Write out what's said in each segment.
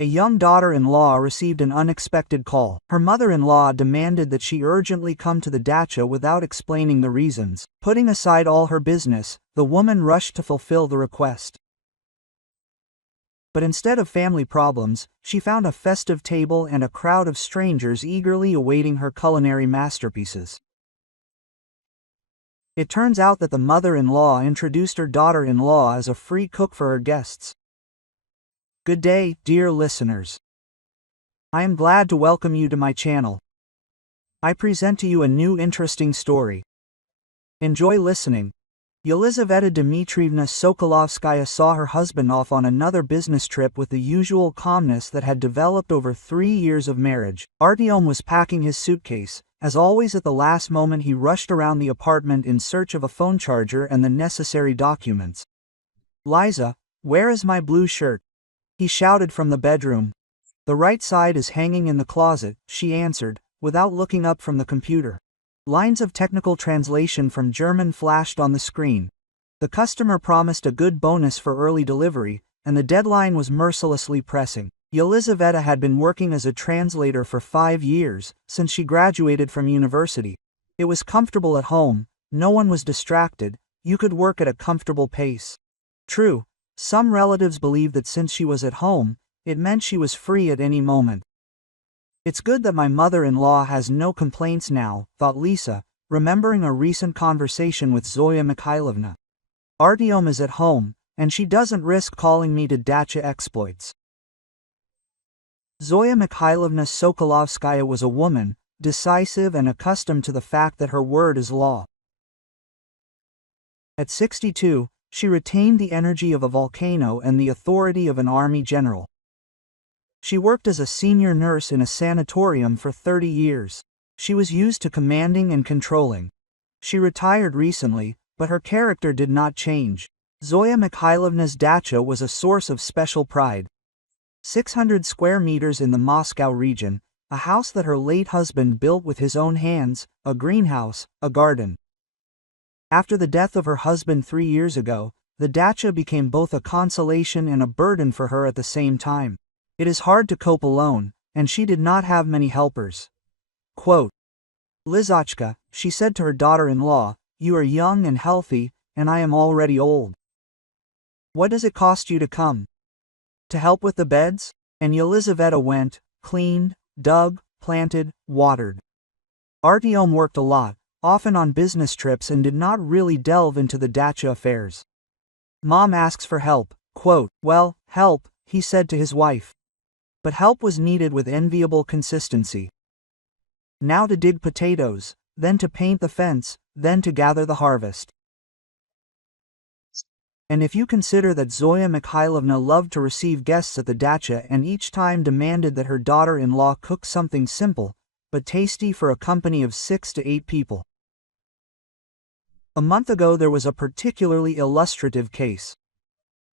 A young daughter-in-law received an unexpected call. Her mother-in-law demanded that she urgently come to the dacha without explaining the reasons. Putting aside all her business, the woman rushed to fulfill the request. But instead of family problems, she found a festive table and a crowd of strangers eagerly awaiting her culinary masterpieces. It turns out that the mother-in-law introduced her daughter-in-law as a free cook for her guests. Good day, dear listeners. I am glad to welcome you to my channel. I present to you a new interesting story. Enjoy listening. Yelizaveta Dmitrievna Sokolovskaya saw her husband off on another business trip with the usual calmness that had developed over 3 years of marriage. Artyom was packing his suitcase. As always, at the last moment he rushed around the apartment in search of a phone charger and the necessary documents. "Liza, where is my blue shirt?" he shouted from the bedroom. "The right side is hanging in the closet," she answered, without looking up from the computer. Lines of technical translation from German flashed on the screen. The customer promised a good bonus for early delivery, and the deadline was mercilessly pressing. Yelizaveta had been working as a translator for 5 years, since she graduated from university. It was comfortable at home, no one was distracted, you could work at a comfortable pace. True, some relatives believed that since she was at home, it meant she was free at any moment. "It's good that my mother-in-law has no complaints now," thought Lisa, remembering a recent conversation with Zoya Mikhailovna. "Artyom is at home, and she doesn't risk calling me to dacha exploits." Zoya Mikhailovna Sokolovskaya was a woman, decisive and accustomed to the fact that her word is law. At 62, she retained the energy of a volcano and the authority of an army general. She worked as a senior nurse in a sanatorium for 30 years. She was used to commanding and controlling. She retired recently, but her character did not change. Zoya Mikhailovna's dacha was a source of special pride. 600 square meters in the Moscow region, a house that her late husband built with his own hands, a greenhouse, a garden. After the death of her husband 3 years ago, the dacha became both a consolation and a burden for her at the same time. It is hard to cope alone, and she did not have many helpers. Quote, "Lizachka," she said to her daughter-in-law, "you are young and healthy, and I am already old. What does it cost you to come? To help with the beds?" And Yelizaveta went, cleaned, dug, planted, watered. Artyom worked a lot, often on business trips, and did not really delve into the dacha affairs. "Mom asks for help." Quote, "Well, help," he said to his wife. But help was needed with enviable consistency. Now to dig potatoes, then to paint the fence, then to gather the harvest. And if you consider that Zoya Mikhailovna loved to receive guests at the dacha and each time demanded that her daughter-in-law cook something simple, but tasty for a company of 6 to 8 people. A month ago there was a particularly illustrative case.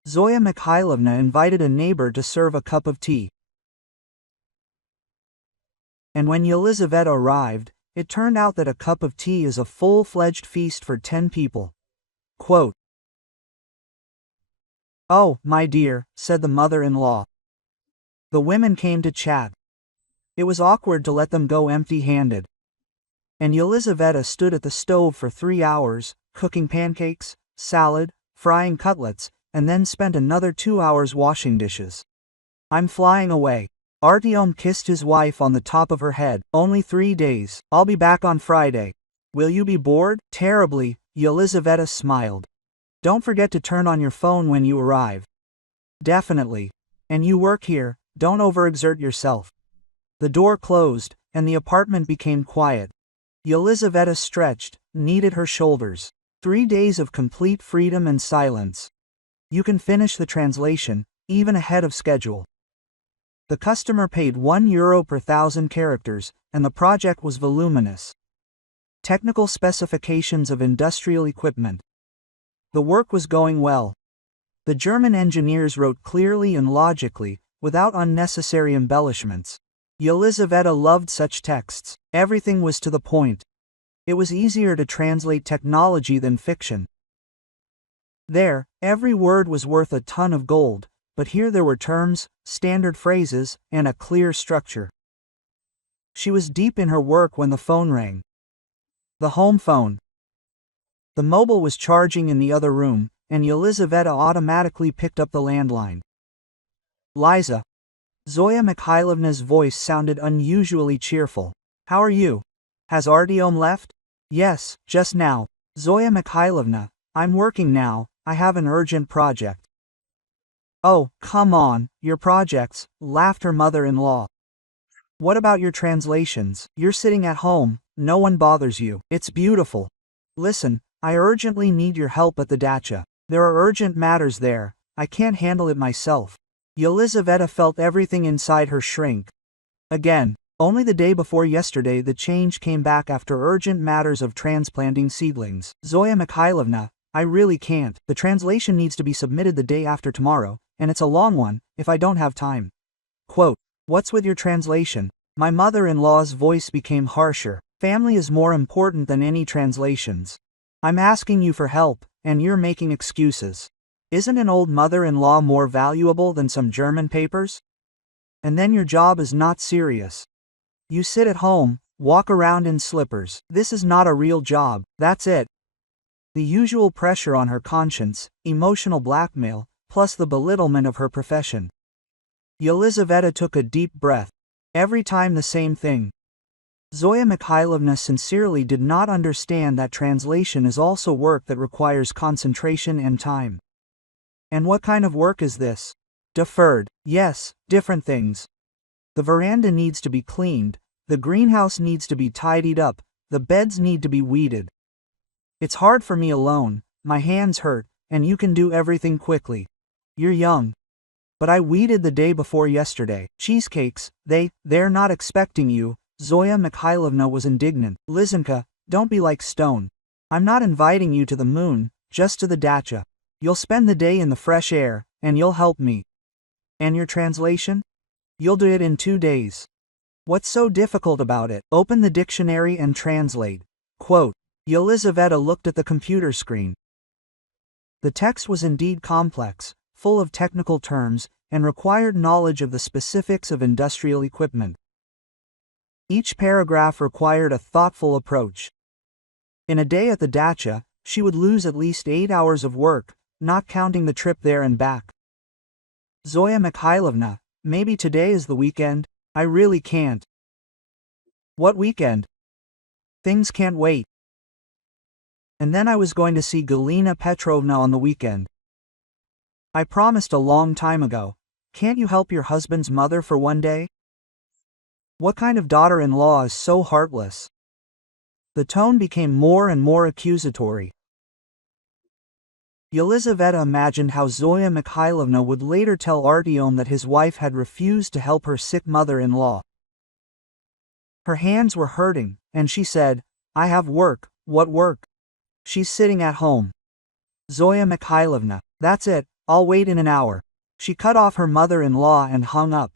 Zoya Mikhailovna invited a neighbor to serve a cup of tea. And when Yelizaveta arrived, it turned out that a cup of tea is a full-fledged feast for 10 people. Quote, "Oh, my dear," said the mother-in-law. The women came to chat. It was awkward to let them go empty-handed. And Yelizaveta stood at the stove for 3 hours, cooking pancakes, salad, frying cutlets, and then spent another 2 hours washing dishes. "I'm flying away." Artyom kissed his wife on the top of her head. "Only 3 days. I'll be back on Friday. Will you be bored?" "Terribly," Yelizaveta smiled. "Don't forget to turn on your phone when you arrive." "Definitely. And you work here, don't overexert yourself." The door closed, and the apartment became quiet. Yelizaveta stretched, kneaded her shoulders. 3 days of complete freedom and silence. You can finish the translation, even ahead of schedule. The customer paid €1 per 1,000 characters, and the project was voluminous. Technical specifications of industrial equipment. The work was going well. The German engineers wrote clearly and logically, without unnecessary embellishments. Yelizaveta loved such texts. Everything was to the point. It was easier to translate technology than fiction. There, every word was worth a ton of gold, but here there were terms, standard phrases, and a clear structure. She was deep in her work when the phone rang. The home phone. The mobile was charging in the other room, and Yelizaveta automatically picked up the landline. Liza. Zoya Mikhailovna's voice sounded unusually cheerful. How are you? Has Artyom left? Yes, just now. Zoya Mikhailovna, I'm working now, I have an urgent project. Oh, come on, your projects, laughed her mother-in-law. What about your translations? You're sitting at home, no one bothers you. It's beautiful. Listen, I urgently need your help at the dacha. There are urgent matters there, I can't handle it myself. Yelizaveta felt everything inside her shrink. Again, only the day before yesterday the change came back after urgent matters of transplanting seedlings. Zoya Mikhailovna, I really can't. The translation needs to be submitted the day after tomorrow, and it's a long one, if I don't have time. Quote, what's with your translation? My mother-in-law's voice became harsher. Family is more important than any translations. I'm asking you for help, and you're making excuses. Isn't an old mother-in-law more valuable than some German papers? And then your job is not serious. You sit at home, walk around in slippers. This is not a real job, that's it. The usual pressure on her conscience, emotional blackmail, plus the belittlement of her profession. Yelizaveta took a deep breath. Every time the same thing. Zoya Mikhailovna sincerely did not understand that translation is also work that requires concentration and time. And what kind of work is this? Deferred. Yes, different things. The veranda needs to be cleaned, the greenhouse needs to be tidied up, the beds need to be weeded. It's hard for me alone, my hands hurt, and you can do everything quickly. You're young. But I weeded the day before yesterday. Cheesecakes, they're not expecting you. Zoya Mikhailovna was indignant. Lizenka, don't be like stone. I'm not inviting you to the moon, just to the dacha. You'll spend the day in the fresh air, and you'll help me. And your translation? You'll do it in 2 days. What's so difficult about it? Open the dictionary and translate. Quote, Yelizaveta looked at the computer screen. The text was indeed complex, full of technical terms, and required knowledge of the specifics of industrial equipment. Each paragraph required a thoughtful approach. In a day at the dacha, she would lose at least 8 hours of work, not counting the trip there and back. Zoya Mikhailovna, maybe today is the weekend? I really can't. What weekend? Things can't wait. And then I was going to see Galina Petrovna on the weekend. I promised a long time ago. Can't you help your husband's mother for one day? What kind of daughter-in-law is so heartless? The tone became more and more accusatory. Yelizaveta imagined how Zoya Mikhailovna would later tell Artyom that his wife had refused to help her sick mother-in-law. Her hands were hurting, and she said, I have work. What work? She's sitting at home. Zoya Mikhailovna, that's it, I'll wait in an hour. She cut off her mother-in-law and hung up.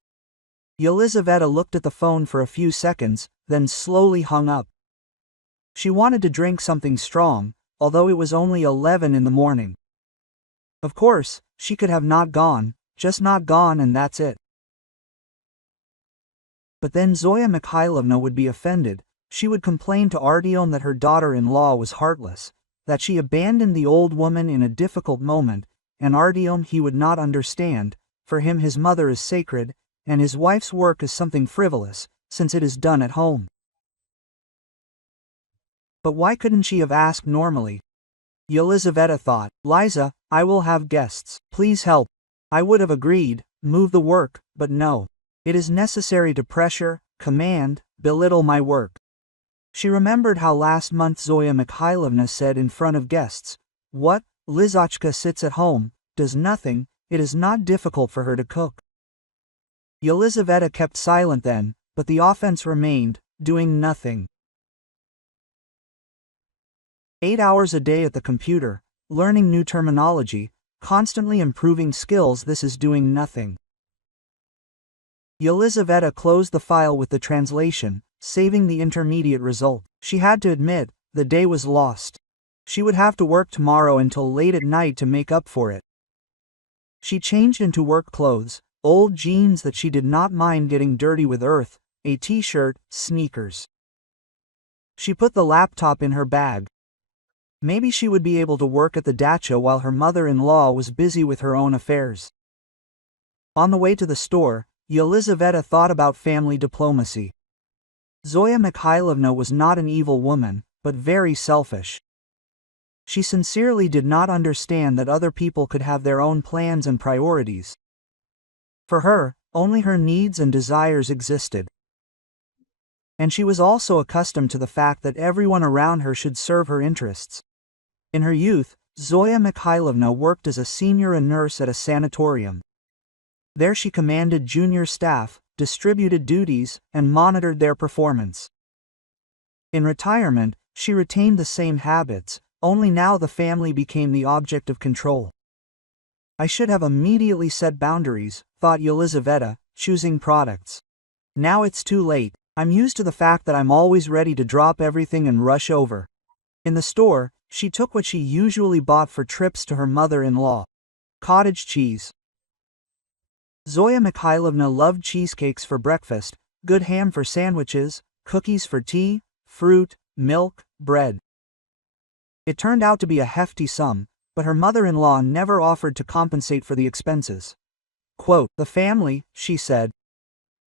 Yelizaveta looked at the phone for a few seconds, then slowly hung up. She wanted to drink something strong, although it was only 11 in the morning. Of course, she could have not gone, just not gone and that's it. But then Zoya Mikhailovna would be offended. She would complain to Artyom that her daughter-in-law was heartless, that she abandoned the old woman in a difficult moment, and Artyom he would not understand. For him his mother is sacred, and his wife's work is something frivolous, since it is done at home. But why couldn't she have asked normally? Yelizaveta thought, Liza, I will have guests. Please help. I would have agreed, move the work, but no. It is necessary to pressure, command, belittle my work. She remembered how last month Zoya Mikhailovna said in front of guests, what, Lizochka sits at home, does nothing, it is not difficult for her to cook. Yelizaveta kept silent then, but the offense remained, doing nothing. 8 hours a day at the computer, learning new terminology, constantly improving skills, this is doing nothing. Yelizaveta closed the file with the translation, saving the intermediate result. She had to admit, the day was lost. She would have to work tomorrow until late at night to make up for it. She changed into work clothes, old jeans that she did not mind getting dirty with earth, a t-shirt, sneakers. She put the laptop in her bag. Maybe she would be able to work at the dacha while her mother-in-law was busy with her own affairs. On the way to the store, Yelizaveta thought about family diplomacy. Zoya Mikhailovna was not an evil woman, but very selfish. She sincerely did not understand that other people could have their own plans and priorities. For her, only her needs and desires existed. And she was also accustomed to the fact that everyone around her should serve her interests. In her youth, Zoya Mikhailovna worked as a senior nurse at a sanatorium. There she commanded junior staff, distributed duties, and monitored their performance. In retirement, she retained the same habits, only now the family became the object of control. I should have immediately set boundaries, thought Yelizaveta, choosing products. Now it's too late. I'm used to the fact that I'm always ready to drop everything and rush over. In the store, she took what she usually bought for trips to her mother-in-law. Cottage cheese. Zoya Mikhailovna loved cheesecakes for breakfast, good ham for sandwiches, cookies for tea, fruit, milk, bread. It turned out to be a hefty sum, but her mother-in-law never offered to compensate for the expenses. Quote, "The family," she said.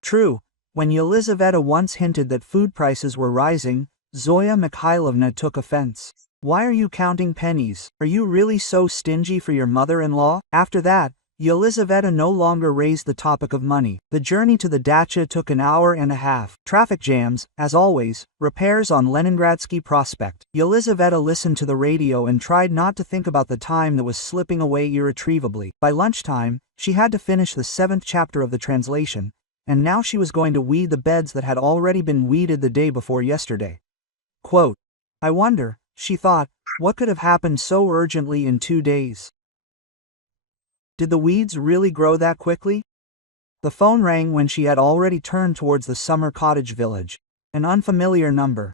True, when Yelizaveta once hinted that food prices were rising, Zoya Mikhailovna took offense. "Why are you counting pennies? Are you really so stingy for your mother-in-law?" After that, Yelizaveta no longer raised the topic of money. The journey to the dacha took an hour and a half. Traffic jams, as always, repairs on Leningradsky Prospect. Yelizaveta listened to the radio and tried not to think about the time that was slipping away irretrievably. By lunchtime, she had to finish the 7th chapter of the translation, and now she was going to weed the beds that had already been weeded the day before yesterday. Quote, "I wonder," she thought, "what could have happened so urgently in 2 days? Did the weeds really grow that quickly?" The phone rang when she had already turned towards the summer cottage village. An unfamiliar number.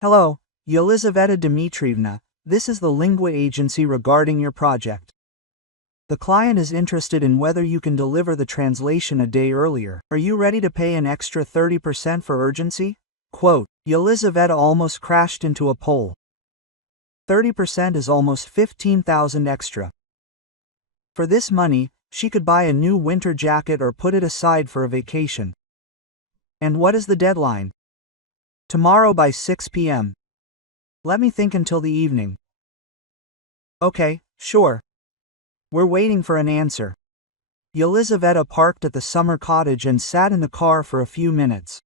"Hello, Yelizaveta Dmitrievna, this is the Lingua agency regarding your project. The client is interested in whether you can deliver the translation a day earlier. Are you ready to pay an extra 30% for urgency?" Quote, Yelizaveta almost crashed into a pole. 30% is almost 15,000 extra. For this money, she could buy a new winter jacket or put it aside for a vacation. And what is the deadline? Tomorrow by 6 p.m. Let me think until the evening. Okay, sure. We're waiting for an answer. Yelizaveta parked at the summer cottage and sat in the car for a few minutes.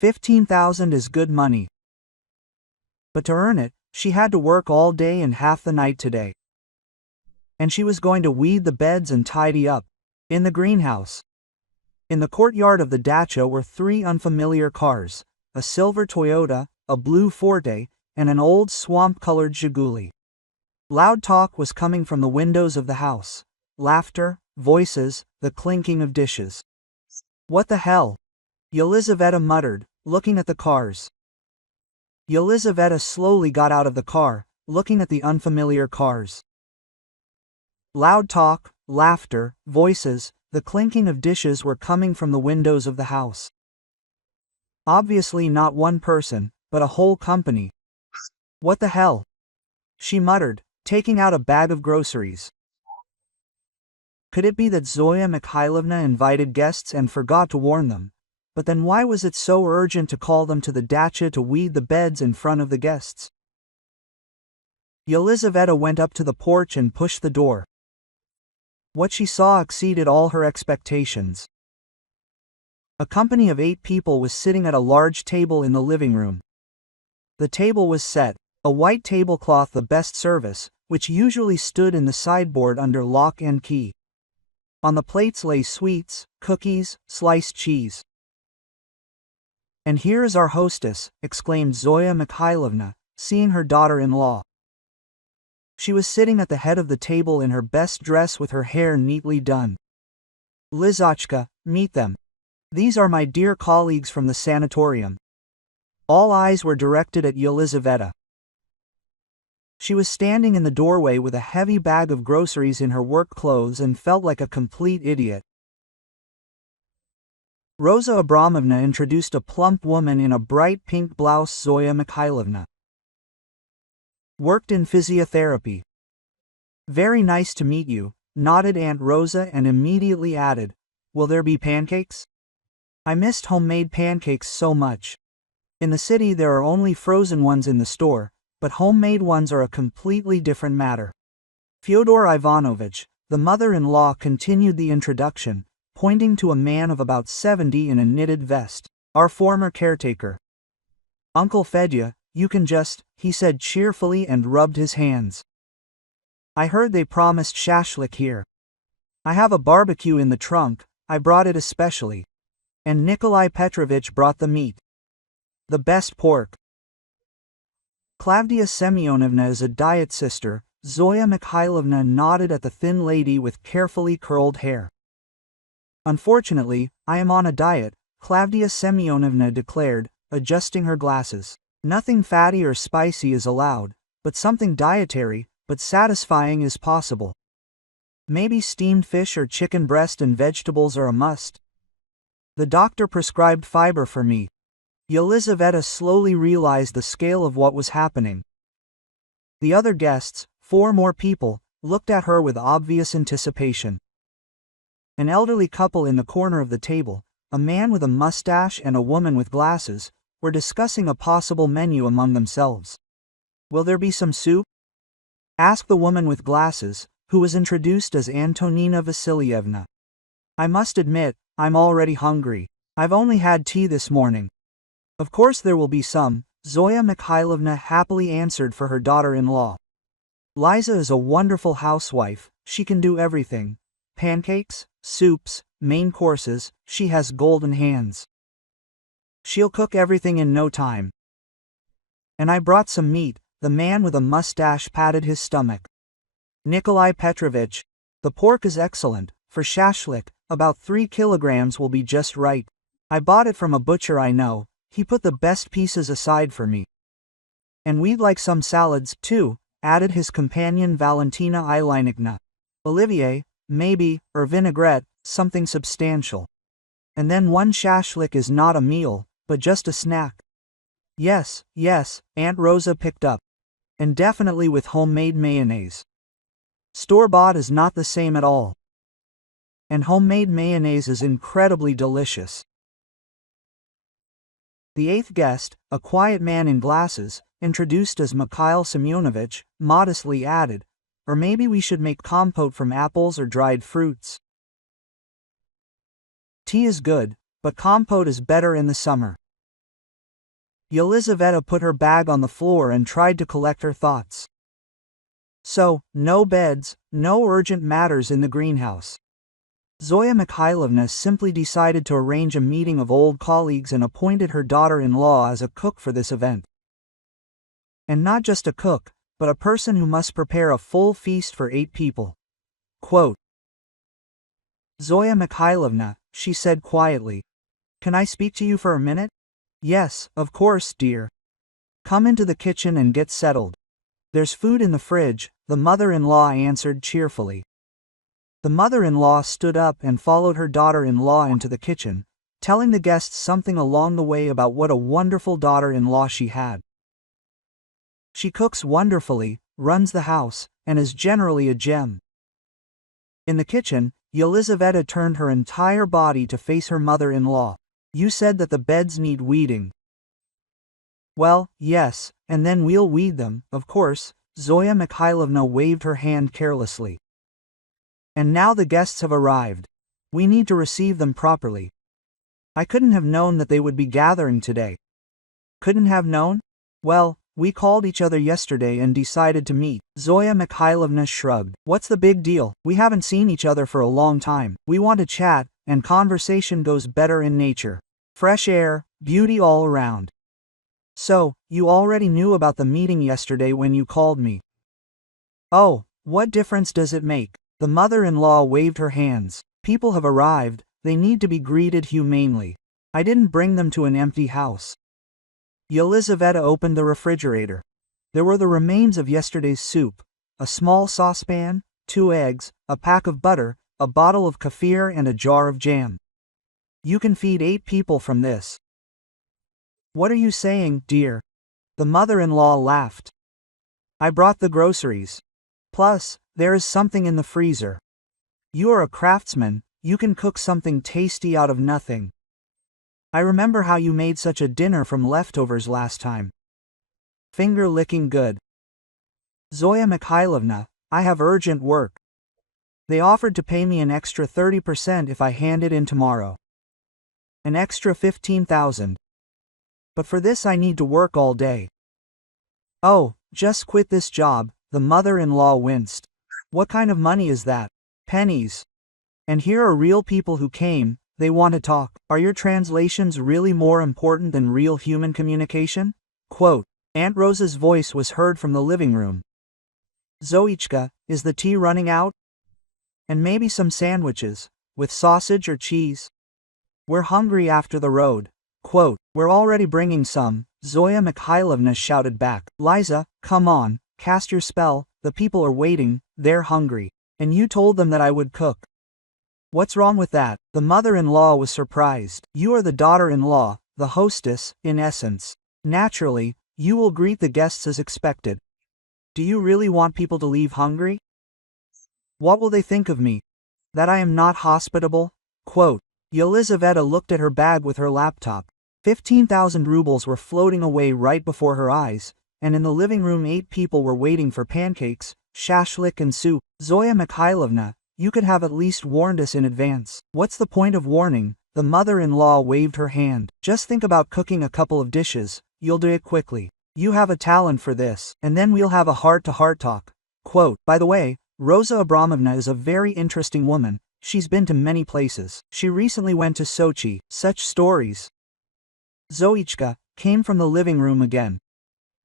15,000 is good money. But to earn it, she had to work all day and half the night today. And she was going to weed the beds and tidy up. In the greenhouse. In the courtyard of the dacha were 3 unfamiliar cars, a silver Toyota, a blue Forte, and an old swamp-colored Zhiguli. Loud talk was coming from the windows of the house. Laughter, voices, the clinking of dishes. "What the hell?" Yelizaveta muttered, looking at the cars. Yelizaveta slowly got out of the car, looking at the unfamiliar cars. Loud talk, laughter, voices, the clinking of dishes were coming from the windows of the house. Obviously not one person, but a whole company. "What the hell?" she muttered, taking out a bag of groceries. Could it be that Zoya Mikhailovna invited guests and forgot to warn them? But then why was it so urgent to call them to the dacha to weed the beds in front of the guests? Yelizaveta went up to the porch and pushed the door. What she saw exceeded all her expectations. A company of 8 people was sitting at a large table in the living room. The table was set, a white tablecloth, the best service, which usually stood in the sideboard under lock and key. On the plates lay sweets, cookies, sliced cheese. "And here is our hostess," exclaimed Zoya Mikhailovna, seeing her daughter-in-law. She was sitting at the head of the table in her best dress with her hair neatly done. "Lizochka, meet them. These are my dear colleagues from the sanatorium." All eyes were directed at Yelizaveta. She was standing in the doorway with a heavy bag of groceries in her work clothes and felt like a complete idiot. Rosa Abramovna introduced a plump woman in a bright pink blouse. Zoya Mikhailovna worked in physiotherapy. Very nice to meet you, nodded Aunt Rosa and immediately added, will there be pancakes? I missed homemade pancakes so much. In the city there are only frozen ones in the store, but homemade ones are a completely different matter. Fyodor Ivanovich, the mother-in-law, continued the introduction, pointing to a man of about 70 in a knitted vest, our former caretaker. Uncle Fedya, you can just, he said cheerfully and rubbed his hands. I heard they promised shashlik here. I have a barbecue in the trunk, I brought it especially. And Nikolai Petrovich brought the meat. The best pork. Klavdia Semyonovna is a diet sister. Zoya Mikhailovna nodded at the thin lady with carefully curled hair. Unfortunately, I am on a diet, Klavdia Semyonovna declared, adjusting her glasses. Nothing fatty or spicy is allowed, but something dietary, but satisfying is possible. Maybe steamed fish or chicken breast and vegetables are a must. The doctor prescribed fiber for me. Yelizaveta slowly realized the scale of what was happening. The other guests, 4 more people, looked at her with obvious anticipation. An elderly couple in the corner of the table, a man with a mustache and a woman with glasses, were discussing a possible menu among themselves. Will there be some soup? Asked the woman with glasses, who was introduced as Antonina Vasilievna. I must admit, I'm already hungry. I've only had tea this morning. Of course there will be some, Zoya Mikhailovna happily answered for her daughter-in-law. Liza is a wonderful housewife, she can do everything. Pancakes, soups, main courses, she has golden hands. She'll cook everything in no time. And I brought some meat, the man with a mustache patted his stomach. Nikolai Petrovich, the pork is excellent, for shashlik, about 3 kilograms will be just right. I bought it from a butcher I know, he put the best pieces aside for me. And we'd like some salads, too, added his companion Valentina Ilynikna. Olivier, maybe, or vinaigrette, something substantial. And then one shashlik is not a meal, but just a snack. Yes, Aunt Rosa picked up. And definitely with homemade mayonnaise. Store-bought is not the same at all. And homemade mayonnaise is incredibly delicious. The 8th guest, a quiet man in glasses, introduced as Mikhail Semyonovich, modestly added, or maybe we should make compote from apples or dried fruits. Tea is good, but compote is better in the summer. Yelizaveta put her bag on the floor and tried to collect her thoughts. So, no beds, no urgent matters in the greenhouse. Zoya Mikhailovna simply decided to arrange a meeting of old colleagues and appointed her daughter-in-law as a cook for this event. And not just a cook, but a person who must prepare a full feast for 8 people. Quote, Zoya Mikhailovna, she said quietly. Can I speak to you for a minute? Yes, of course, dear. Come into the kitchen and get settled. There's food in the fridge, the mother-in-law answered cheerfully. The mother-in-law stood up and followed her daughter-in-law into the kitchen, telling the guests something along the way about what a wonderful daughter-in-law she had. She cooks wonderfully, runs the house, and is generally a gem. In the kitchen, Yelizaveta turned her entire body to face her mother-in-law. You said that the beds need weeding. Well, yes, and then we'll weed them, of course, Zoya Mikhailovna waved her hand carelessly. And now the guests have arrived. We need to receive them properly. I couldn't have known that they would be gathering today. Couldn't have known? Well, we called each other yesterday and decided to meet. Zoya Mikhailovna shrugged. What's the big deal? We haven't seen each other for a long time. We want to chat, and conversation goes better in nature. Fresh air, beauty all around. So, you already knew about the meeting yesterday when you called me. Oh, what difference does it make? The mother-in-law waved her hands. People have arrived, they need to be greeted humanely. I didn't bring them to an empty house. Yelizaveta opened the refrigerator. There were the remains of yesterday's soup, a small saucepan, 2 eggs, a pack of butter, a bottle of kefir and a jar of jam. You can feed 8 people from this. What are you saying, dear? The mother-in-law laughed. I brought the groceries. Plus, there is something in the freezer. You are a craftsman, you can cook something tasty out of nothing. I remember how you made such a dinner from leftovers last time. Finger licking good. Zoya Mikhailovna, I have urgent work. They offered to pay me an extra 30% if I hand it in tomorrow. An extra 15,000. But for this I need to work all day. Oh, just quit this job, the mother-in-law winced. What kind of money is that? Pennies. And here are real people who came, they want to talk. Are your translations really more important than real human communication? Quote, Aunt Rosa's voice was heard from the living room. Zoichka, is the tea running out? And maybe some sandwiches, with sausage or cheese? We're hungry after the road. Quote, we're already bringing some, Zoya Mikhailovna shouted back. Liza, come on, cast your spell, the people are waiting, they're hungry. And you told them that I would cook. What's wrong with that? The mother-in-law was surprised. You are the daughter-in-law, the hostess, in essence. Naturally, you will greet the guests as expected. Do you really want people to leave hungry? What will they think of me? That I am not hospitable? Quote, Yelizaveta looked at her bag with her laptop. 15,000 rubles were floating away right before her eyes, and in the living room 8 people were waiting for pancakes, shashlik and soup. Zoya Mikhailovna, you could have at least warned us in advance. What's the point of warning? The mother-in-law waved her hand. Just think about cooking a couple of dishes, you'll do it quickly. You have a talent for this, and then we'll have a heart-to-heart talk. Quote, by the way, Rosa Abramovna is a very interesting woman, she's been to many places. She recently went to Sochi. Such stories. Zoichka came from the living room again.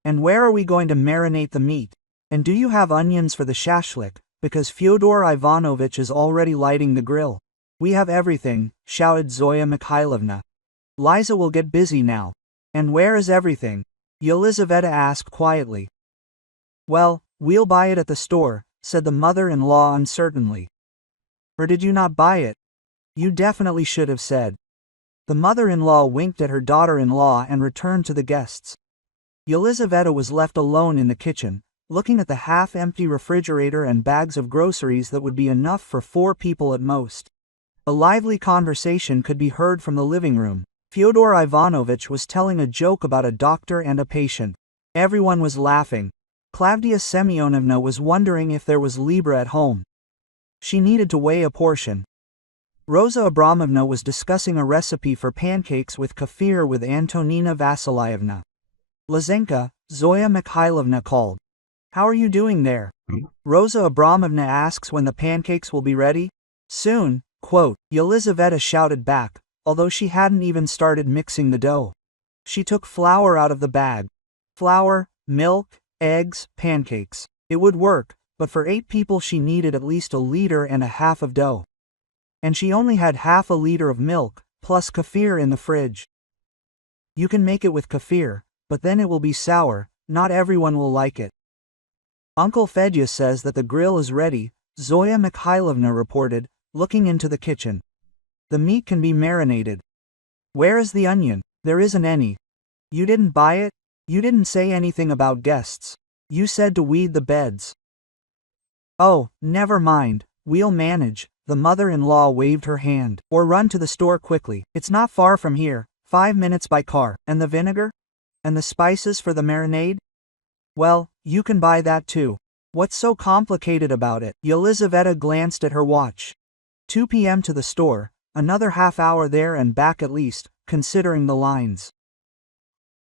And where are we going to marinate the meat? And do you have onions for the shashlik? Because Fyodor Ivanovich is already lighting the grill. We have everything, shouted Zoya Mikhailovna. Liza will get busy now. And where is everything? Yelizaveta asked quietly. Well, we'll buy it at the store, said the mother-in-law uncertainly. Or did you not buy it? You definitely should have said. The mother-in-law winked at her daughter-in-law and returned to the guests. Yelizaveta was left alone in the kitchen, looking at the half-empty refrigerator and bags of groceries that would be enough for 4 people at most. A lively conversation could be heard from the living room. Fyodor Ivanovich was telling a joke about a doctor and a patient. Everyone was laughing. Klavdia Semyonovna was wondering if there was Libra at home. She needed to weigh a portion. Rosa Abramovna was discussing a recipe for pancakes with kefir with Antonina Vasilyevna. Lizenka, Zoya Mikhailovna called. How are you doing there? Rosa Abramovna asks when the pancakes will be ready. Soon, quote, Yelizaveta shouted back, although she hadn't even started mixing the dough. She took flour out of the bag. Flour, milk, eggs, pancakes. It would work, but for 8 people she needed at least 1.5 liters of dough. And she only had half a liter of milk, plus kefir in the fridge. You can make it with kefir, but then it will be sour, not everyone will like it. Uncle Fedya says that the grill is ready, Zoya Mikhailovna reported, looking into the kitchen. The meat can be marinated. Where is the onion? There isn't any. You didn't buy it? You didn't say anything about guests. You said to weed the beds. Oh, never mind, we'll manage. The mother-in-law waved her hand. Or run to the store quickly. It's not far from here, 5 minutes by car. And the vinegar? And the spices for the marinade? Well, you can buy that too. What's so complicated about it? Yelizaveta glanced at her watch. 2 p.m. to the store, another half hour there and back at least, considering the lines.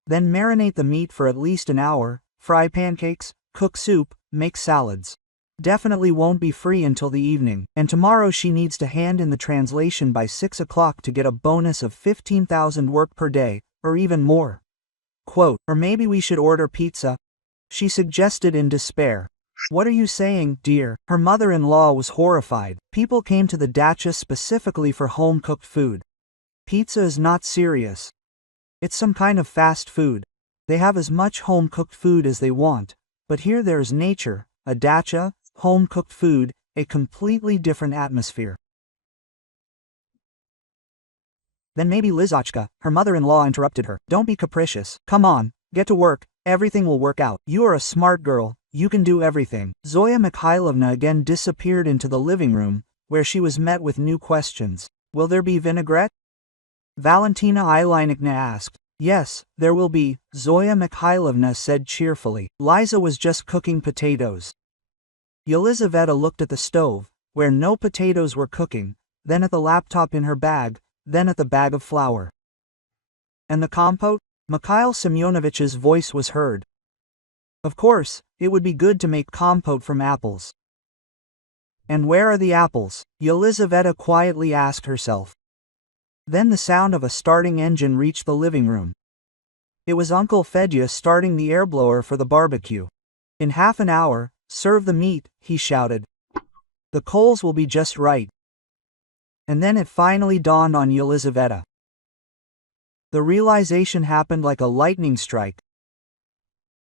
Then marinate the meat for at least an hour, fry pancakes, cook soup, make salads. Definitely won't be free until the evening, and tomorrow she needs to hand in the translation by 6 o'clock to get a bonus of 15,000 work per day, or even more. Quote, or maybe we should order pizza? She suggested in despair. What are you saying, dear? Her mother-in-law was horrified. People came to the dacha specifically for home-cooked food. Pizza is not serious. It's some kind of fast food. They have as much home-cooked food as they want, but here there's nature, a dacha, home-cooked food, a completely different atmosphere. Then maybe Lizochka, her mother-in-law, interrupted her. Don't be capricious. Come on, get to work, everything will work out. You are a smart girl, you can do everything. Zoya Mikhailovna again disappeared into the living room, where she was met with new questions. Will there be vinaigrette? Valentina Ilynikna asked. Yes, there will be, Zoya Mikhailovna said cheerfully. Liza was just cooking potatoes. Yelizaveta looked at the stove, where no potatoes were cooking, then at the laptop in her bag, then at the bag of flour. And the compote? Mikhail Semyonovich's voice was heard. Of course, it would be good to make compote from apples. And where are the apples? Yelizaveta quietly asked herself. Then the sound of a starting engine reached the living room. It was Uncle Fedya starting the air blower for the barbecue. In half an hour, serve the meat, he shouted. The coals will be just right. And then it finally dawned on Yelizaveta. The realization happened like a lightning strike.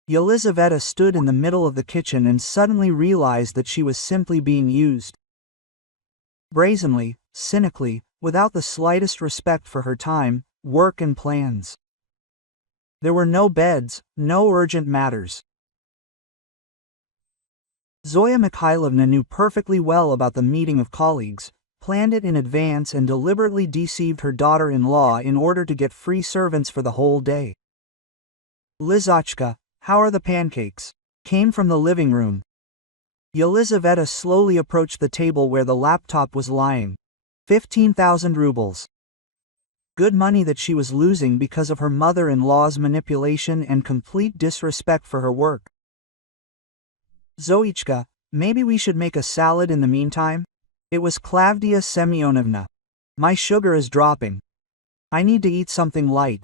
Yelizaveta stood in the middle of the kitchen and suddenly realized that she was simply being used. Brazenly, cynically, without the slightest respect for her time, work and plans. There were no beds, no urgent matters. Zoya Mikhailovna knew perfectly well about the meeting of colleagues, planned it in advance and deliberately deceived her daughter-in-law in order to get free servants for the whole day. Lizochka, how are the pancakes? Came from the living room. Yelizaveta slowly approached the table where the laptop was lying. 15,000 rubles. Good money that she was losing because of her mother-in-law's manipulation and complete disrespect for her work. Zoichka, maybe we should make a salad in the meantime? It was Klavdia Semyonovna. My sugar is dropping. I need to eat something light.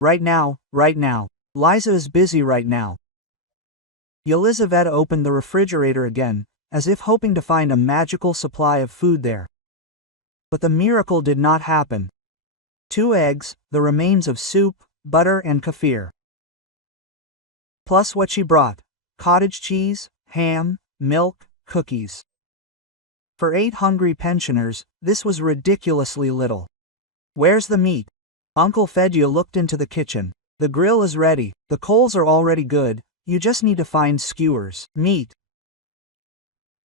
Right now. Liza is busy right now. Yelizaveta opened the refrigerator again, as if hoping to find a magical supply of food there. But the miracle did not happen. 2 eggs, the remains of soup, butter and kefir. Plus what she brought: cottage cheese, ham, milk, cookies. For 8 hungry pensioners, this was ridiculously little. Where's the meat? Uncle Fedya looked into the kitchen. The grill is ready, the coals are already good, you just need to find skewers. Meat.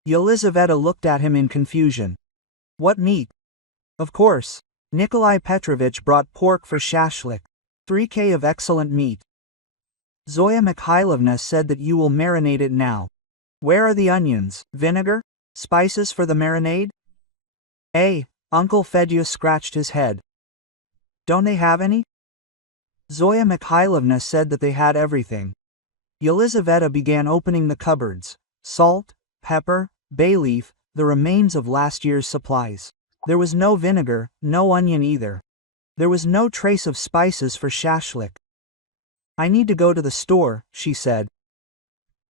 Yelizaveta looked at him in confusion. What meat? Of course. Nikolai Petrovich brought pork for shashlik. 3K of excellent meat. Zoya Mikhailovna said that you will marinate it now. Where are the onions, vinegar, spices for the marinade? Uncle Fedya scratched his head. Don't they have any? Zoya Mikhailovna said that they had everything. Yelizaveta began opening the cupboards. Salt, pepper, bay leaf, the remains of last year's supplies. There was no vinegar, no onion either. There was no trace of spices for shashlik. I need to go to the store, she said.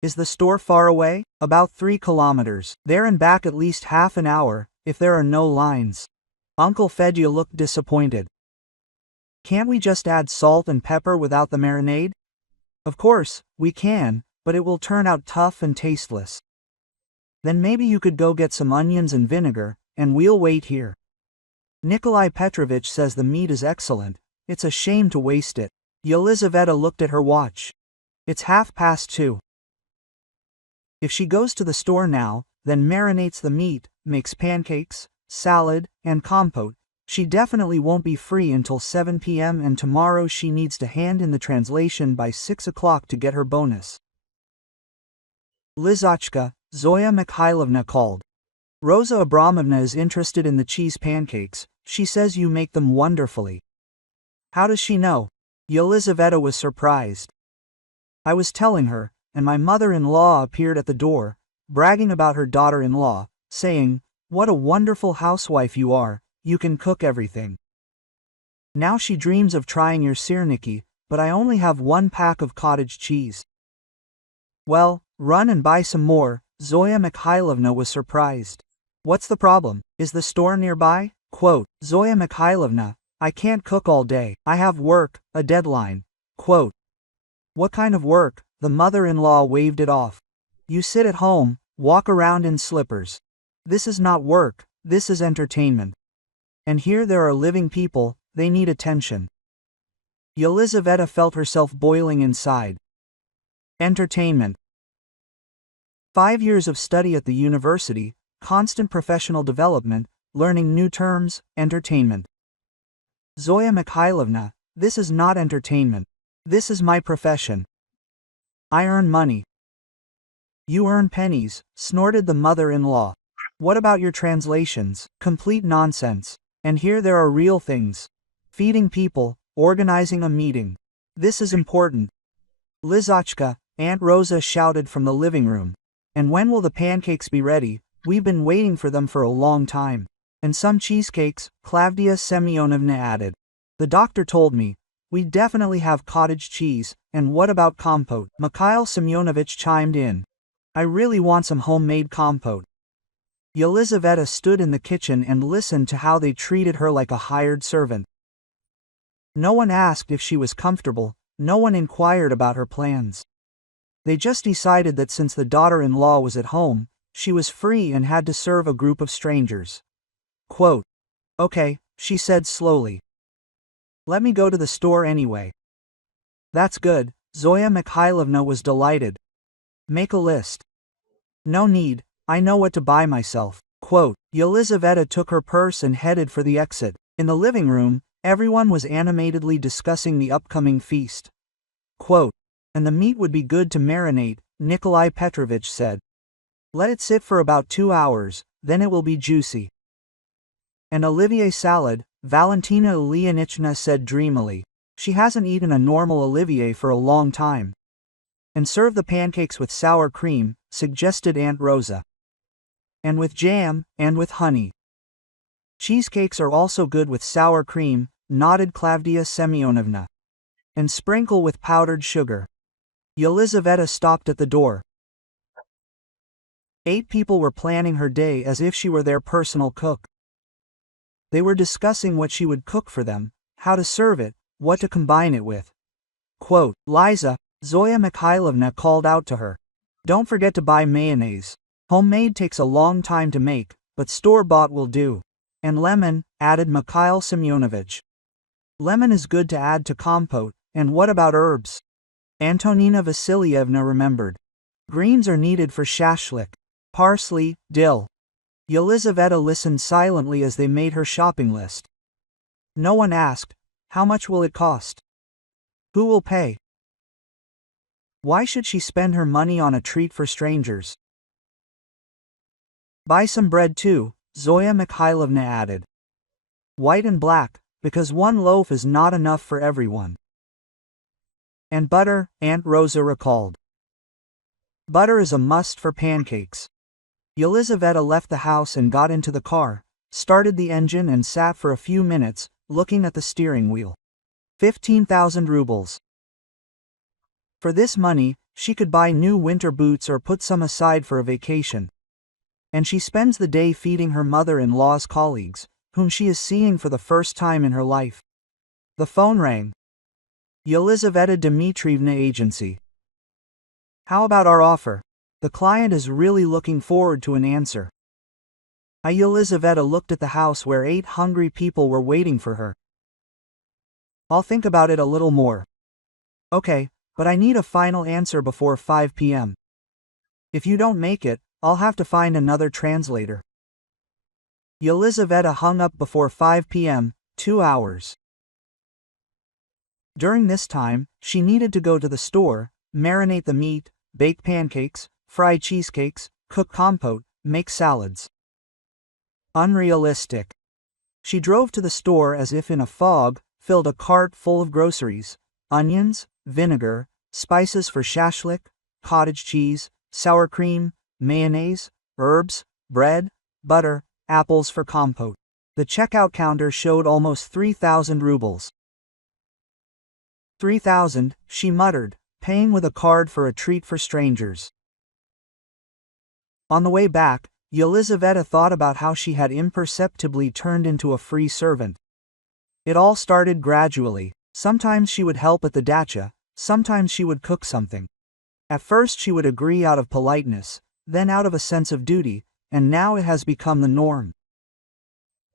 Is the store far away? About 3 kilometers. There and back at least half an hour, if there are no lines. Uncle Fedya looked disappointed. Can't we just add salt and pepper without the marinade? Of course, we can, but it will turn out tough and tasteless. Then maybe you could go get some onions and vinegar, and we'll wait here. Nikolai Petrovich says the meat is excellent, it's a shame to waste it. Yelizaveta looked at her watch. It's 2:30. If she goes to the store now, then marinates the meat, makes pancakes, salad, and compote, she definitely won't be free until 7 p.m. and tomorrow she needs to hand in the translation by 6 o'clock to get her bonus. Lizochka, Zoya Mikhailovna called. Rosa Abramovna is interested in the cheese pancakes, she says you make them wonderfully. How does she know? Yelizaveta was surprised. I was telling her, and my mother-in-law appeared at the door, bragging about her daughter-in-law, saying, what a wonderful housewife you are, you can cook everything. Now she dreams of trying your sirniki, but I only have 1 pack of cottage cheese. Well, run and buy some more, Zoya Mikhailovna was surprised. What's the problem? Is the store nearby? Quote, Zoya Mikhailovna, I can't cook all day, I have work, a deadline. Quote. What kind of work? The mother-in-law waved it off. You sit at home, walk around in slippers. This is not work, this is entertainment. And here there are living people, they need attention. Yelizaveta felt herself boiling inside. Entertainment. 5 years of study at the university, constant professional development, learning new terms, entertainment. Zoya Mikhailovna, this is not entertainment. This is my profession. I earn money. You earn pennies, snorted the mother-in-law. What about your translations? Complete nonsense. And here there are real things. Feeding people, organizing a meeting. This is important. Lizochka, Aunt Rosa shouted from the living room. And when will the pancakes be ready? We've been waiting for them for a long time. And some cheesecakes, Klavdia Semyonovna added. The doctor told me. We definitely have cottage cheese, and what about compote? Mikhail Semyonovich chimed in. I really want some homemade compote. Yelizaveta stood in the kitchen and listened to how they treated her like a hired servant. No one asked if she was comfortable, no one inquired about her plans. They just decided that since the daughter-in-law was at home, she was free and had to serve a group of strangers. Quote, Okay, she said slowly. Let me go to the store anyway. That's good, Zoya Mikhailovna was delighted. Make a list. No need, I know what to buy myself. Quote, Yelizaveta took her purse and headed for the exit. In the living room, everyone was animatedly discussing the upcoming feast. Quote, and the meat would be good to marinate, Nikolai Petrovich said. Let it sit for about 2 hours, then it will be juicy. And Olivier salad, Valentina Ilyinichna said dreamily. She hasn't eaten a normal Olivier for a long time. And serve the pancakes with sour cream, suggested Aunt Rosa. And with jam, and with honey. Cheesecakes are also good with sour cream, nodded Klavdia Semyonovna. And sprinkle with powdered sugar. Yelizaveta stopped at the door. 8 people were planning her day as if she were their personal cook. They were discussing what she would cook for them, how to serve it, what to combine it with. Quote, Liza, Zoya Mikhailovna called out to her. Don't forget to buy mayonnaise. Homemade takes a long time to make, but store-bought will do. And lemon, added Mikhail Semyonovich. Lemon is good to add to compote, and what about herbs? Antonina Vasilievna remembered. Greens are needed for shashlik. Parsley, dill. Yelizaveta listened silently as they made her shopping list. No one asked, how much will it cost? Who will pay? Why should she spend her money on a treat for strangers? Buy some bread too, Zoya Mikhailovna added. White and black, because one loaf is not enough for everyone. And butter, Aunt Rosa recalled. Butter is a must for pancakes. Yelizaveta left the house and got into the car, started the engine and sat for a few minutes, looking at the steering wheel. 15,000 rubles. For this money, she could buy new winter boots or put some aside for a vacation. And she spends the day feeding her mother-in-law's colleagues, whom she is seeing for the first time in her life. The phone rang. Yelizaveta Dmitrievna Agency. How about our offer? The client is really looking forward to an answer. Yelizaveta looked at the house where 8 hungry people were waiting for her. I'll think about it a little more. Okay, but I need a final answer before 5 p.m. If you don't make it, I'll have to find another translator. Yelizaveta hung up before 5 p.m., 2 hours. During this time, she needed to go to the store, marinate the meat, bake pancakes, fry cheesecakes, cook compote, make salads. Unrealistic. She drove to the store as if in a fog, filled a cart full of groceries, onions, vinegar, spices for shashlik, cottage cheese, sour cream, mayonnaise, herbs, bread, butter, apples for compote. The checkout counter showed almost 3,000 rubles. 3,000, she muttered, paying with a card for a treat for strangers. On the way back, Yelizaveta thought about how she had imperceptibly turned into a free servant. It all started gradually. Sometimes she would help at the dacha, Sometimes she would cook something. At first she would agree out of politeness, then out of a sense of duty, and now it has become the norm.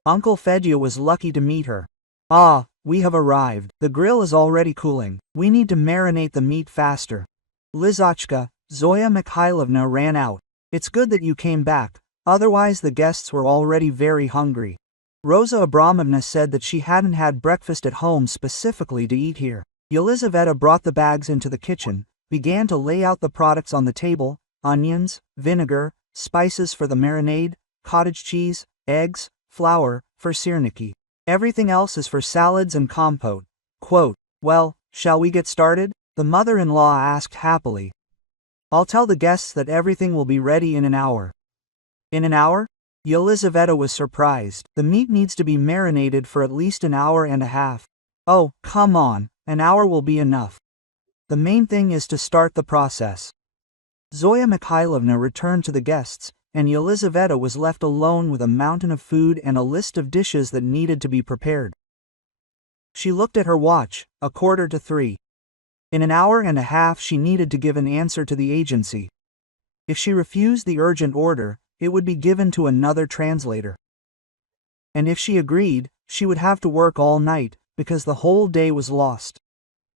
Uncle Fedya was lucky to meet her. Ah, we have arrived. The grill is already cooling. We need to marinate the meat faster. Lizochka, Zoya Mikhailovna ran out. It's good that you came back, otherwise the guests were already very hungry. Rosa Abramovna said that she hadn't had breakfast at home specifically to eat here. Yelizaveta brought the bags into the kitchen, began to lay out the products on the table: onions, vinegar, spices for the marinade, cottage cheese, eggs, flour, for sirniki. Everything else is for salads and compote. Quote, well, shall we get started? The mother-in-law asked happily. I'll tell the guests that everything will be ready in an hour. In an hour? Yelizaveta was surprised. The meat needs to be marinated for at least an hour and a half. Oh, come on, an hour will be enough. The main thing is to start the process. Zoya Mikhailovna returned to the guests, and Yelizaveta was left alone with a mountain of food and a list of dishes that needed to be prepared. She looked at her watch, 2:45. In an hour and a half she needed to give an answer to the agency. If she refused the urgent order, it would be given to another translator. And if she agreed, she would have to work all night, because the whole day was lost.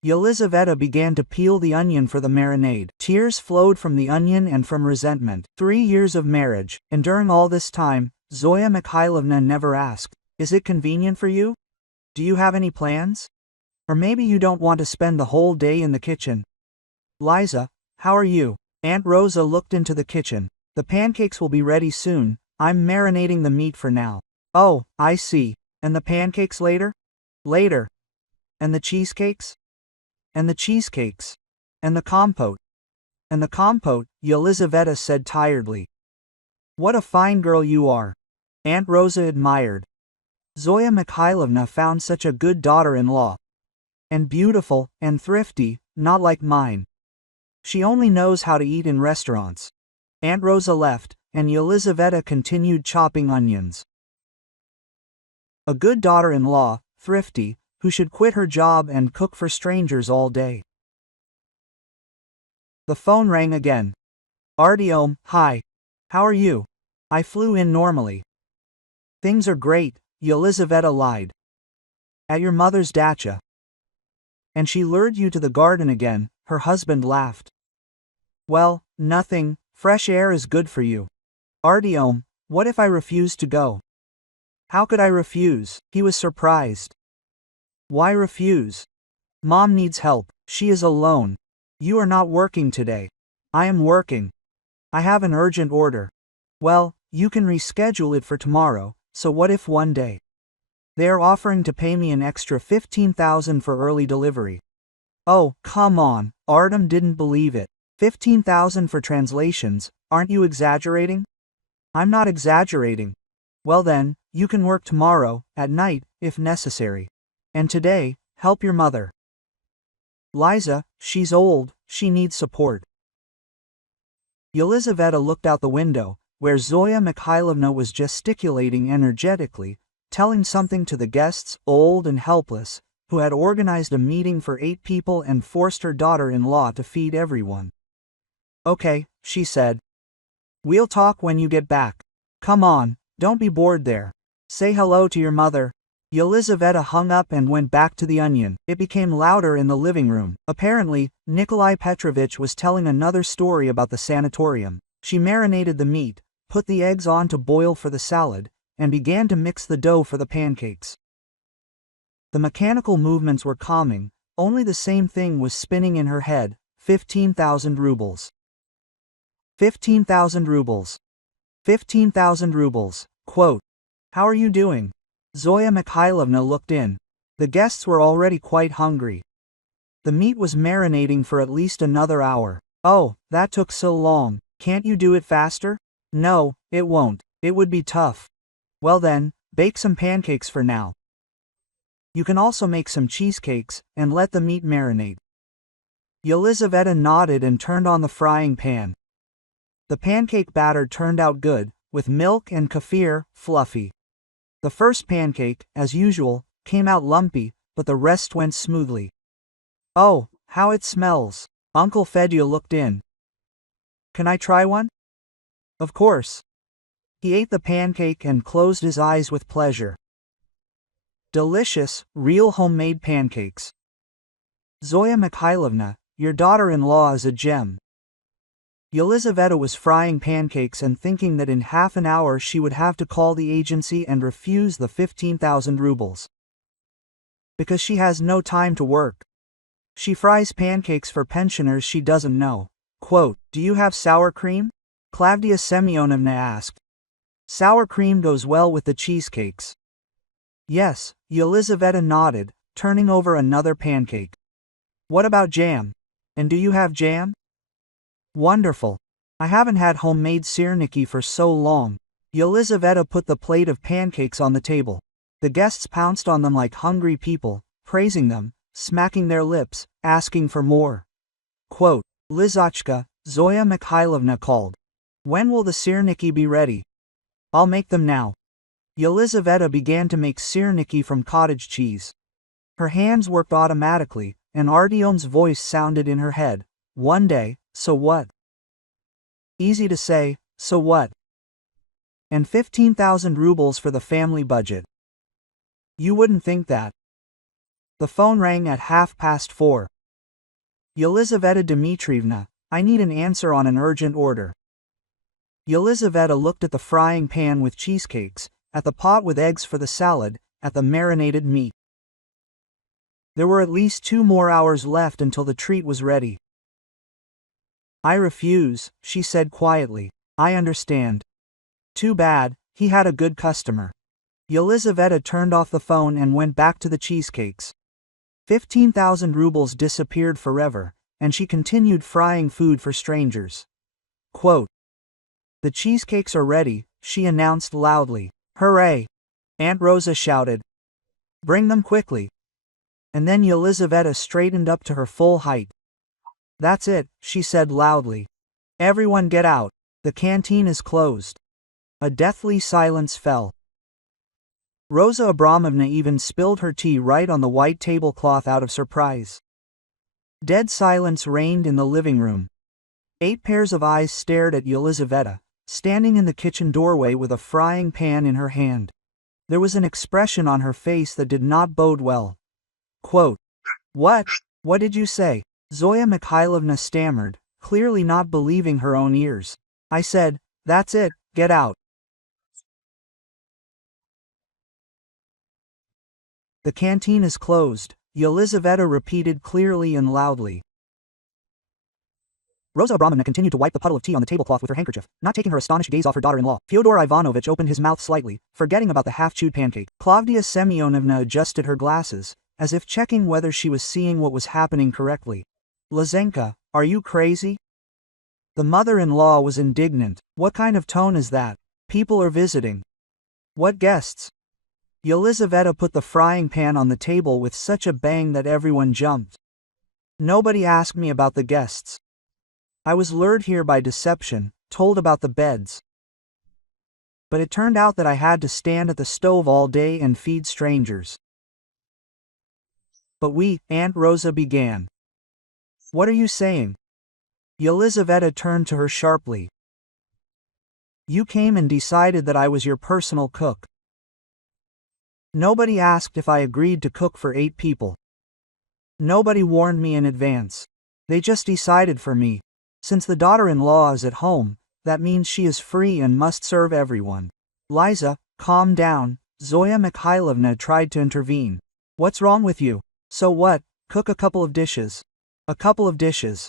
Yelizaveta began to peel the onion for the marinade. Tears flowed from the onion and from resentment. 3 years of marriage, and during all this time, Zoya Mikhailovna never asked, is it convenient for you? Do you have any plans? Or maybe you don't want to spend the whole day in the kitchen. Liza, how are you? Aunt Rosa looked into the kitchen. The pancakes will be ready soon. I'm marinating the meat for now. Oh, I see. And the pancakes later? Later. And the cheesecakes? And the cheesecakes. And the compote. And the compote, Yelizaveta said tiredly. What a fine girl you are. Aunt Rosa admired. Zoya Mikhailovna found such a good daughter-in-law. And beautiful, and thrifty, not like mine. She only knows how to eat in restaurants. Aunt Rosa left, and Yelizaveta continued chopping onions. A good daughter-in-law, thrifty, who should quit her job and cook for strangers all day. The phone rang again. Artyom, hi. How are you? I flew in normally. Things are great, Yelizaveta lied. At your mother's dacha. And she lured you to the garden again, her husband laughed. Well, nothing, fresh air is good for you. Artyom, what if I refuse to go? How could I refuse? He was surprised. Why refuse? Mom needs help, she is alone. You are not working today. I am working. I have an urgent order. Well, you can reschedule it for tomorrow, so what if one day? They are offering to pay me an extra 15,000 for early delivery. Oh, come on, Artem didn't believe it. 15,000 for translations, aren't you exaggerating? I'm not exaggerating. Well then, you can work tomorrow, at night, if necessary. And today, help your mother. Liza, she's old, she needs support. Yelizaveta looked out the window, where Zoya Mikhailovna was gesticulating energetically, telling something to the guests, old and helpless, who had organized a meeting for 8 people and forced her daughter-in-law to feed everyone. Okay, she said. We'll talk when you get back. Come on, don't be bored there. Say hello to your mother. Yelizaveta hung up and went back to the onion. It became louder in the living room. Apparently, Nikolai Petrovich was telling another story about the sanatorium. She marinated the meat, put the eggs on to boil for the salad, and began to mix the dough for the pancakes. The mechanical movements were calming, only the same thing was spinning in her head: 15,000 rubles. 15,000 rubles. 15,000 rubles. Quote, how are you doing? Zoya Mikhailovna looked in. The guests were already quite hungry. The meat was marinating for at least another hour. Oh, that took so long. Can't you do it faster? No, it won't. It would be tough. Well then, bake some pancakes for now. You can also make some cheesecakes, and let the meat marinate. Yelizaveta nodded and turned on the frying pan. The pancake batter turned out good, with milk and kefir, fluffy. The first pancake, as usual, came out lumpy, but the rest went smoothly. Oh, How it smells. Uncle Fedya looked in. Can I try one? Of course. He ate the pancake and closed his eyes with pleasure. Delicious, real homemade pancakes. Zoya Mikhailovna, your daughter-in-law is a gem. Yelizaveta was frying pancakes and thinking that in half an hour she would have to call the agency and refuse the 15,000 rubles. Because she has no time to work. She fries pancakes for pensioners she doesn't know. Quote, do you have sour cream? Klavdia Semyonovna asked. Sour cream goes well with the cheesecakes. Yes, Yelizaveta nodded, turning over another pancake. What about jam? And do you have jam? Wonderful. I haven't had homemade syrniki for so long. Yelizaveta put the plate of pancakes on the table. The guests pounced on them like hungry people, praising them, smacking their lips, asking for more. Quote, Lizachka, Zoya Mikhailovna called. When will the syrniki be ready? I'll make them now. Yelizaveta began to make syrniki from cottage cheese. Her hands worked automatically, and Artyom's voice sounded in her head. One day, so what? Easy to say, so what? And 15,000 rubles for the family budget. You wouldn't think that. The phone rang at 4:30. Yelizaveta Dmitrievna, I need an answer on an urgent order. Yelizaveta looked at the frying pan with cheesecakes, at the pot with eggs for the salad, at the marinated meat. There were at least 2 more hours left until the treat was ready. I refuse, she said quietly. I understand. Too bad, he had a good customer. Yelizaveta turned off the phone and went back to the cheesecakes. 15,000 rubles disappeared forever, and she continued frying food for strangers. Quote, the cheesecakes are ready, she announced loudly. Hooray! Aunt Rosa shouted. Bring them quickly. And then Yelizaveta straightened up to her full height. That's it, she said loudly. Everyone get out. The canteen is closed. A deathly silence fell. Rosa Abramovna even spilled her tea right on the white tablecloth out of surprise. Dead silence reigned in the living room. 8 pairs of eyes stared at Yelizaveta, standing in the kitchen doorway with a frying pan in her hand. There was an expression on her face that did not bode well. Quote, What did you say? Zoya Mikhailovna stammered, clearly not believing her own ears. I said, that's it, get out. The canteen is closed, Yelizaveta repeated clearly and loudly. Rosa Abramovna continued to wipe the puddle of tea on the tablecloth with her handkerchief, not taking her astonished gaze off her daughter-in-law. Fyodor Ivanovich opened his mouth slightly, forgetting about the half-chewed pancake. Klavdia Semyonovna adjusted her glasses, as if checking whether she was seeing what was happening correctly. Lizenka, are you crazy? The mother-in-law was indignant. What kind of tone is that? People are visiting. What guests? Yelizaveta put the frying pan on the table with such a bang that everyone jumped. Nobody asked me about the guests. I was lured here by deception, told about the beds. But it turned out that I had to stand at the stove all day and feed strangers. But Aunt Rosa began. What are you saying? Yelizaveta turned to her sharply. You came and decided that I was your personal cook. Nobody asked if I agreed to cook for 8 people. Nobody warned me in advance. They just decided for me. Since the daughter-in-law is at home, that means she is free and must serve everyone. Liza, calm down, Zoya Mikhailovna tried to intervene. What's wrong with you? So what, cook a couple of dishes. A couple of dishes.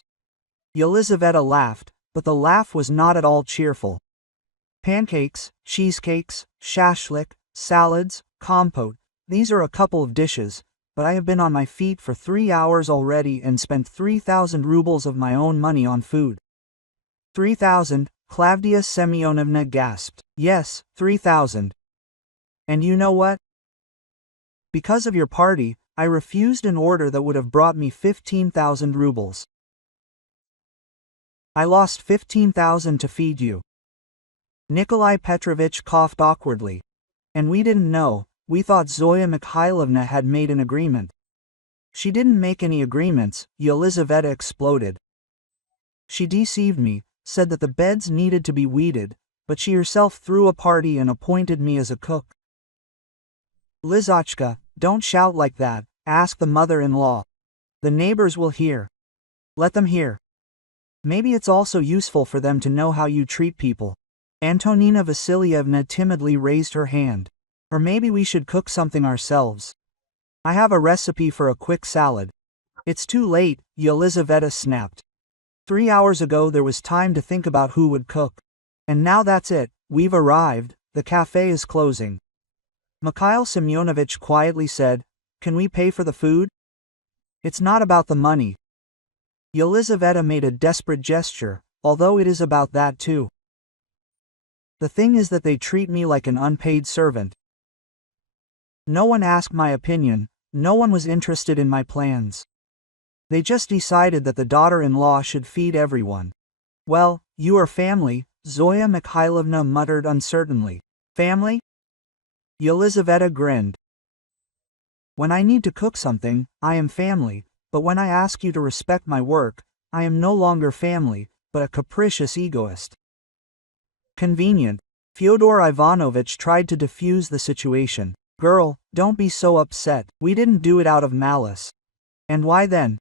Yelizaveta laughed, but the laugh was not at all cheerful. Pancakes, cheesecakes, shashlik, salads, compote, these are a couple of dishes, but I have been on my feet for 3 hours already and spent 3,000 rubles of my own money on food. 3,000, Klavdia Semyonovna gasped. Yes, 3,000. And you know what? Because of your party, I refused an order that would have brought me 15,000 rubles. I lost 15,000 to feed you. Nikolai Petrovich coughed awkwardly. And we didn't know, we thought Zoya Mikhailovna had made an agreement. She didn't make any agreements, Yelizaveta exploded. She deceived me, said that the beds needed to be weeded, but she herself threw a party and appointed me as a cook. Lizochka, don't shout like that, asked the mother-in-law. The neighbors will hear. Let them hear. Maybe it's also useful for them to know how you treat people. Antonina Vasilievna timidly raised her hand. Or maybe we should cook something ourselves. I have a recipe for a quick salad. It's too late, Yelizaveta snapped. 3 hours ago there was time to think about who would cook. And now that's it, we've arrived, the cafe is closing. Mikhail Semyonovich quietly said, "Can we pay for the food?" It's not about the money. Yelizaveta made a desperate gesture, although it is about that too. The thing is that they treat me like an unpaid servant. No one asked my opinion, no one was interested in my plans. They just decided that the daughter-in-law should feed everyone. Well, you are family, Zoya Mikhailovna muttered uncertainly. Family? Yelizaveta grinned. When I need to cook something, I am family, but when I ask you to respect my work, I am no longer family, but a capricious egoist. Convenient. Fyodor Ivanovich tried to defuse the situation. Girl, don't be so upset, we didn't do it out of malice. And why then?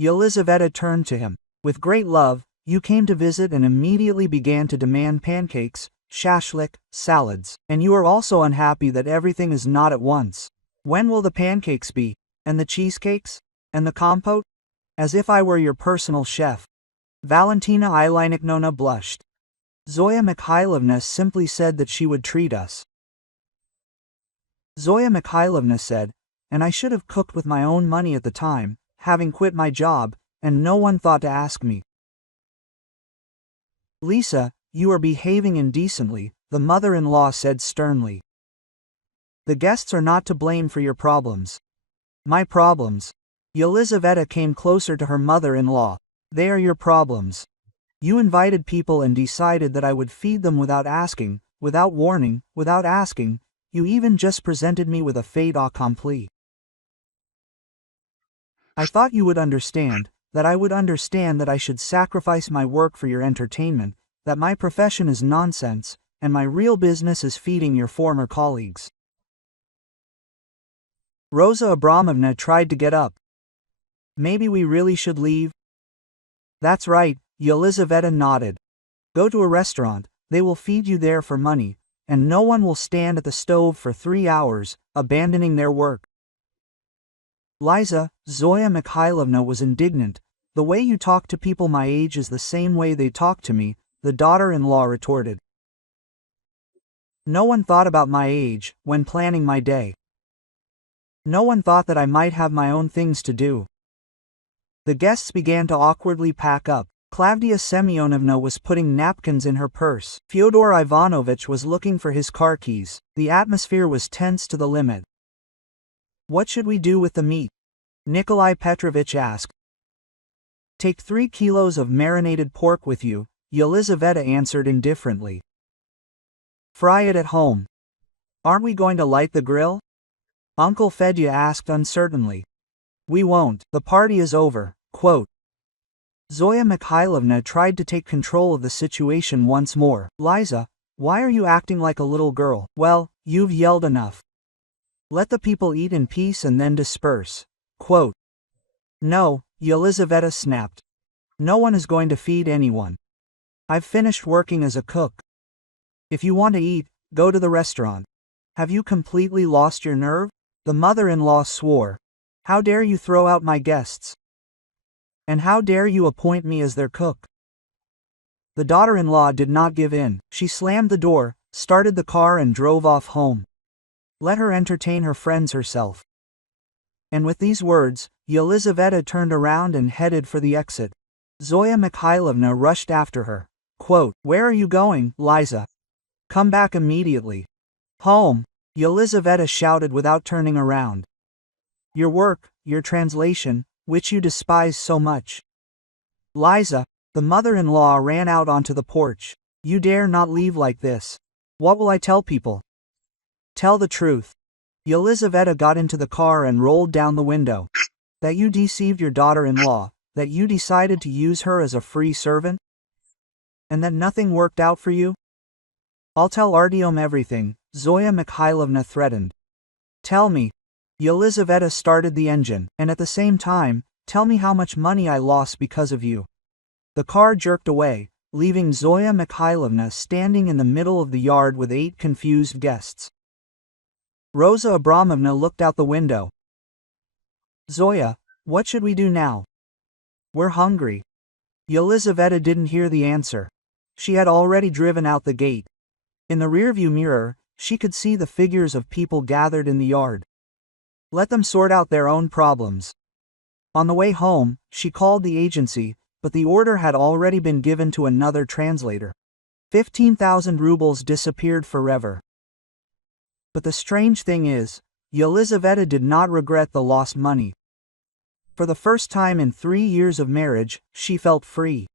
Yelizaveta turned to him. With great love, you came to visit and immediately began to demand pancakes, shashlik, salads, and you are also unhappy that everything is not at once. When will the pancakes be? And the cheesecakes? And the compote? As if I were your personal chef. Valentina Ilyniknovna blushed. Zoya Mikhailovna simply said that she would treat us. Zoya Mikhailovna said, and I should have cooked with my own money at the time, having quit my job, and no one thought to ask me. Lisa, you are behaving indecently, the mother-in-law said sternly. The guests are not to blame for your problems. My problems. Yelizaveta came closer to her mother-in-law. They are your problems. You invited people and decided that I would feed them without asking, without warning, without asking. You even just presented me with a fait accompli. I thought you would understand, that I would understand that I should sacrifice my work for your entertainment, that my profession is nonsense, and my real business is feeding your former colleagues. Rosa Abramovna tried to get up. Maybe we really should leave? That's right, Yelizaveta nodded. Go to a restaurant, they will feed you there for money, and no one will stand at the stove for 3 hours, abandoning their work. Liza, Zoya Mikhailovna was indignant. The way you talk to people my age is the same way they talk to me, the daughter-in-law retorted. No one thought about my age, when planning my day. No one thought that I might have my own things to do. The guests began to awkwardly pack up. Klavdia Semyonovna was putting napkins in her purse. Fyodor Ivanovich was looking for his car keys. The atmosphere was tense to the limit. What should we do with the meat? Nikolai Petrovich asked. Take 3 kilos of marinated pork with you, Yelizaveta answered indifferently. Fry it at home. Aren't we going to light the grill? Uncle Fedya asked uncertainly. We won't, the party is over, quote. Zoya Mikhailovna tried to take control of the situation once more. Liza, why are you acting like a little girl? Well, you've yelled enough. Let the people eat in peace and then disperse, quote. No, Yelizaveta snapped. No one is going to feed anyone. I've finished working as a cook. If you want to eat, go to the restaurant. Have you completely lost your nerve? The mother-in-law swore. How dare you throw out my guests? And how dare you appoint me as their cook? The daughter-in-law did not give in. She slammed the door, started the car and drove off home. Let her entertain her friends herself. And with these words, Yelizaveta turned around and headed for the exit. Zoya Mikhailovna rushed after her. Quote, where are you going, Liza? Come back immediately. Home, Yelizaveta shouted without turning around. Your work, your translation, which you despise so much. Liza, the mother-in-law ran out onto the porch. You dare not leave like this. What will I tell people? Tell the truth. Yelizaveta got into the car and rolled down the window. That you deceived your daughter-in-law, that you decided to use her as a free servant? And that nothing worked out for you? I'll tell Artyom everything, Zoya Mikhailovna threatened. Tell me. Yelizaveta started the engine, and at the same time, tell me how much money I lost because of you. The car jerked away, leaving Zoya Mikhailovna standing in the middle of the yard with 8 confused guests. Rosa Abramovna looked out the window. Zoya, what should we do now? We're hungry. Yelizaveta didn't hear the answer. She had already driven out the gate. In the rearview mirror, she could see the figures of people gathered in the yard. Let them sort out their own problems. On the way home, she called the agency, but the order had already been given to another translator. 15,000 rubles disappeared forever. But the strange thing is, Yelizaveta did not regret the lost money. For the first time in 3 years of marriage, she felt free.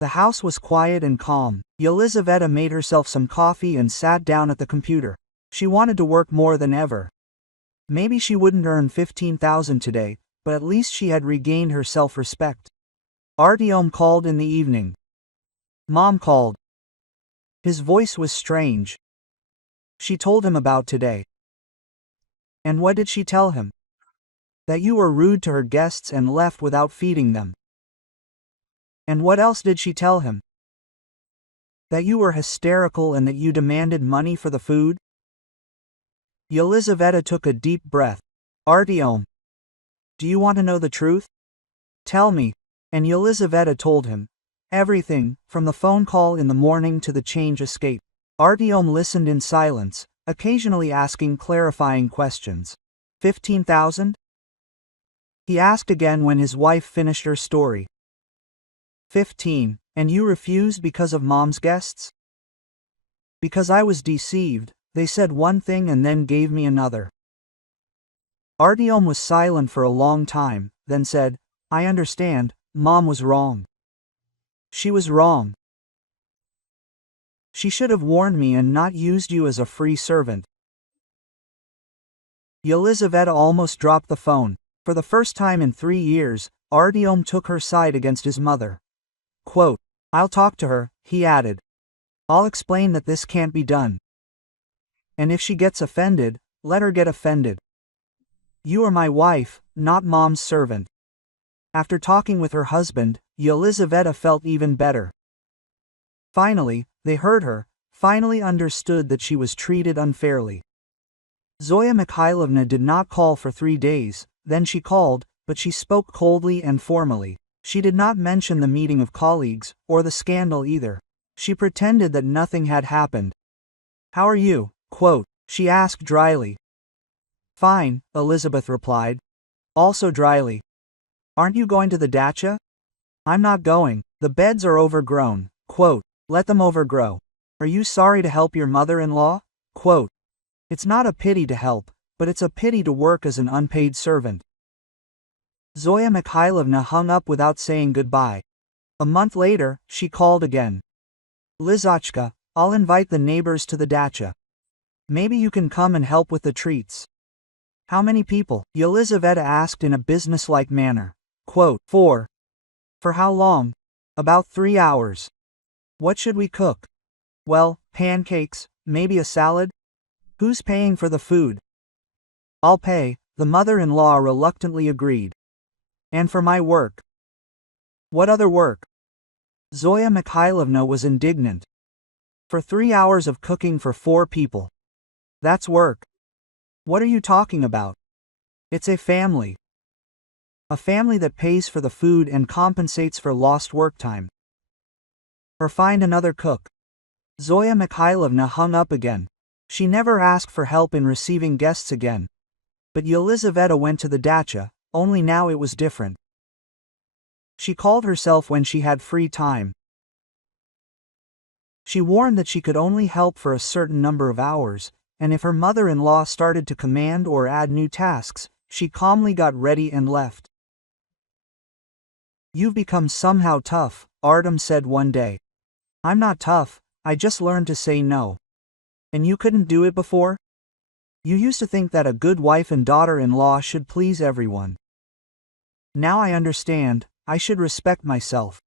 The house was quiet and calm. Yelizaveta made herself some coffee and sat down at the computer. She wanted to work more than ever. Maybe she wouldn't earn 15,000 today, but at least she had regained her self-respect. Artyom called in the evening. Mom called. His voice was strange. She told him about today. And what did she tell him? That you were rude to her guests and left without feeding them. And what else did she tell him? That you were hysterical and that you demanded money for the food? Yelizaveta took a deep breath. Artyom, do you want to know the truth? Tell me. And Yelizaveta told him. Everything, from the phone call in the morning to the change escape. Artyom listened in silence, occasionally asking clarifying questions. 15,000? He asked again when his wife finished her story. 15, and you refused because of Mom's guests? Because I was deceived, they said one thing and then gave me another. Artyom was silent for a long time, then said, I understand, Mom was wrong. She was wrong. She should have warned me and not used you as a free servant. Yelizaveta almost dropped the phone. For the first time in 3 years, Artyom took her side against his mother. Quote, I'll talk to her, he added. I'll explain that this can't be done. And if she gets offended, let her get offended. You are my wife, not Mom's servant. After talking with her husband, Yelizaveta felt even better. Finally, they heard her, finally understood that she was treated unfairly. Zoya Mikhailovna did not call for 3 days, then she called, but she spoke coldly and formally. She did not mention the meeting of colleagues, or the scandal either. She pretended that nothing had happened. How are you? Quote, she asked dryly. Fine, Elizabeth replied. Also dryly. Aren't you going to the dacha? I'm not going, the beds are overgrown. Quote, let them overgrow. Are you sorry to help your mother-in-law? Quote, it's not a pity to help, but it's a pity to work as an unpaid servant. Zoya Mikhailovna hung up without saying goodbye. A month later, she called again. Lizochka, I'll invite the neighbors to the dacha. Maybe you can come and help with the treats. How many people? Yelizaveta asked in a businesslike manner. Quote, 4. For how long? About 3 hours. What should we cook? Well, pancakes, maybe a salad? Who's paying for the food? I'll pay, the mother-in-law reluctantly agreed. And for my work? What other work? Zoya Mikhailovna was indignant. For 3 hours of cooking for 4 people. That's work. What are you talking about? It's a family. A family that pays for the food and compensates for lost work time. Or find another cook. Zoya Mikhailovna hung up again. She never asked for help in receiving guests again. But Yelizaveta went to the dacha, only now it was different. She called herself when she had free time. She warned that she could only help for a certain number of hours, and if her mother-in-law started to command or add new tasks, she calmly got ready and left. You've become somehow tough, Artyom said one day. I'm not tough, I just learned to say no. And you couldn't do it before? You used to think that a good wife and daughter-in-law should please everyone. Now I understand, I should respect myself.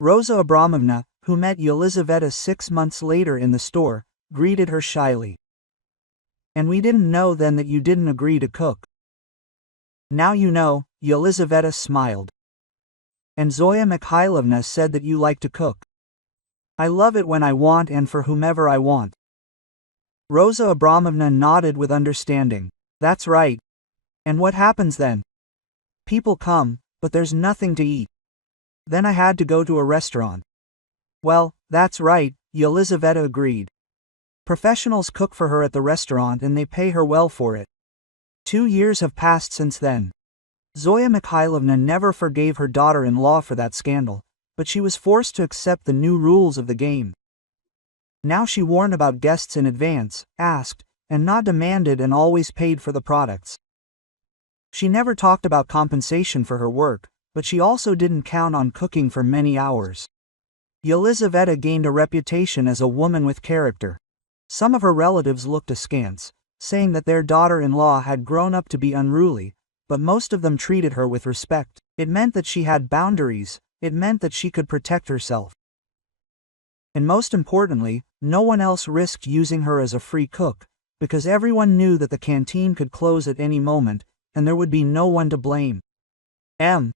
Rosa Abramovna, who met Yelizaveta 6 months later in the store, greeted her shyly. And we didn't know then that you didn't agree to cook. Now you know, Yelizaveta smiled. And Zoya Mikhailovna said that you like to cook. I love it when I want and for whomever I want. Rosa Abramovna nodded with understanding. That's right. And what happens then? People come, but there's nothing to eat. Then I had to go to a restaurant. Well, that's right, Yelizaveta agreed. Professionals cook for her at the restaurant and they pay her well for it. 2 years have passed since then. Zoya Mikhailovna never forgave her daughter-in-law for that scandal, but she was forced to accept the new rules of the game. Now she warned about guests in advance, asked, and not demanded and always paid for the products. She never talked about compensation for her work, but she also didn't count on cooking for many hours. Yelizaveta gained a reputation as a woman with character. Some of her relatives looked askance, saying that their daughter-in-law had grown up to be unruly, but most of them treated her with respect. It meant that she had boundaries, it meant that she could protect herself. And most importantly, no one else risked using her as a free cook, because everyone knew that the canteen could close at any moment, and there would be no one to blame.